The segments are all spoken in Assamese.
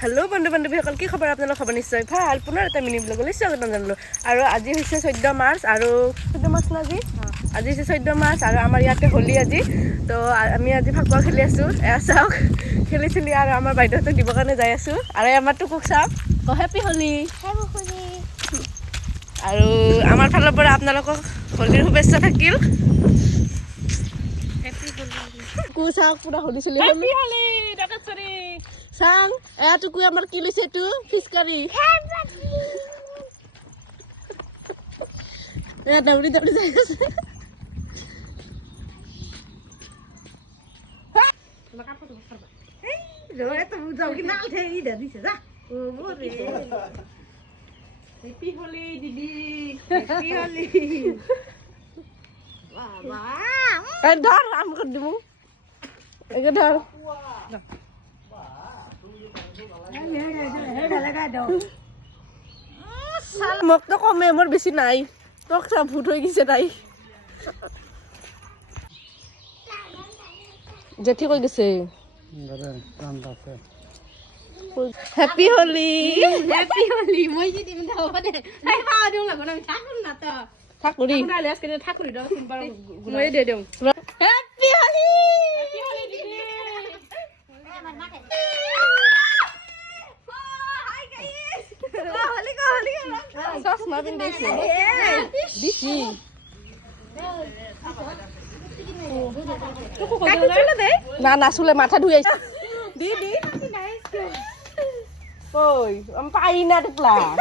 हेलो बंधु बान्धवीসকল কি খবৰ আপোনালোক খবৰ নিশ্চয় ভাল পুনৰ এটা মিনি ব্লগলৈ স্বাগতম জনালো আৰু আজি হৈছে 14 মাৰ্চ আৰু 14 মাৰ্চ না আজি হৈছে 14 মাৰ্চ আৰু আমাৰ ইয়াতে হোলি আজি তো আমি আজি ফাকুৱা খেলি আছো এয়া চাওক খেলিছিলি আৰু আমাৰ বাইদেউহঁতক দিব কাৰণে যাই আছো আৰু আমাৰ টুকুক চাওক হেপী হোলি আৰু আমাৰ ফালৰ পৰা আপোনালোকক হোলিৰ শুভেচ্ছা থাকিল হেপী হোলি কু চাওক পুৰা হোলি চলি হেপী হোলি ডাকাচৰি sang tu ku amar kilo setu fish curry ya dabri saya makan apa tuh lo itu jauh kenal deh ini dari sana boleh happy holi didi happy holi wah dhar am kar dimu dhar মোক তো কমে মোৰ বেছি নাই তোক চব ভূত হৈ গৈছে তাই জেঠি কৈ গৈছে হেপী হোলি মই যদি হ'ব দে এই পা দিও লাগো না থাকুন না তো থাকুৰি না লেস কৰি থাকুৰি দ সোমবাৰ মই দে দিও হেপী হোলি দিদি Sos maafin desi. Disi. Kaki sule deh. Nah sule mata dua. Di. Oi, ampain ada lah.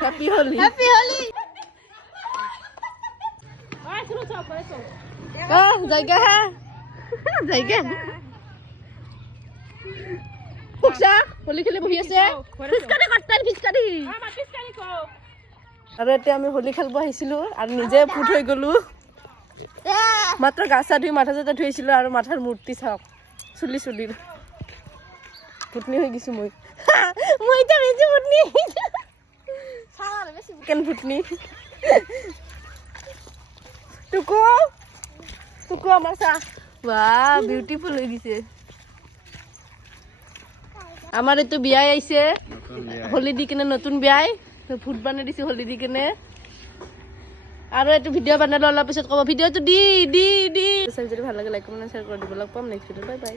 Happy Holi. Happy Holi. Ah, jaga ha. Jaga. Puksa, Holi খেলি বহি আছে ফিস্কাৰি কটন ফিস্কাৰি আমাৰ ফিস্কাৰি কো আৰু এতিয়া আমি হোলি খেলব আহিছিলো আৰু নিজে ফুট হৈ গলো মাত্ৰ গাছা ধুই মাথা জটা ধুইছিলো আৰু মাথাৰ মূৰ্তি চাওক চুলি ফুটনি হৈ গিছো মই তা বেছি ফুটনি সালাৰ বেছি কেন ফুটনি টুকু আমাৰ চা বাহ বিউটিফুল হৈ গিছে আমার তো বিয়াই আইছে হোলি দি কিনে নতুন বিয়াই ফুট বানাই দিছে হোলি দি কিনে আৰু এটো ভিডিও বানালো অলপ পিছত কব ভিডিওটো দি যদি ভাল লাগে লাইক কমেন্ট শেয়ার কৰি দিব লগ পাম নেক্সট ভিডিও বাই বাই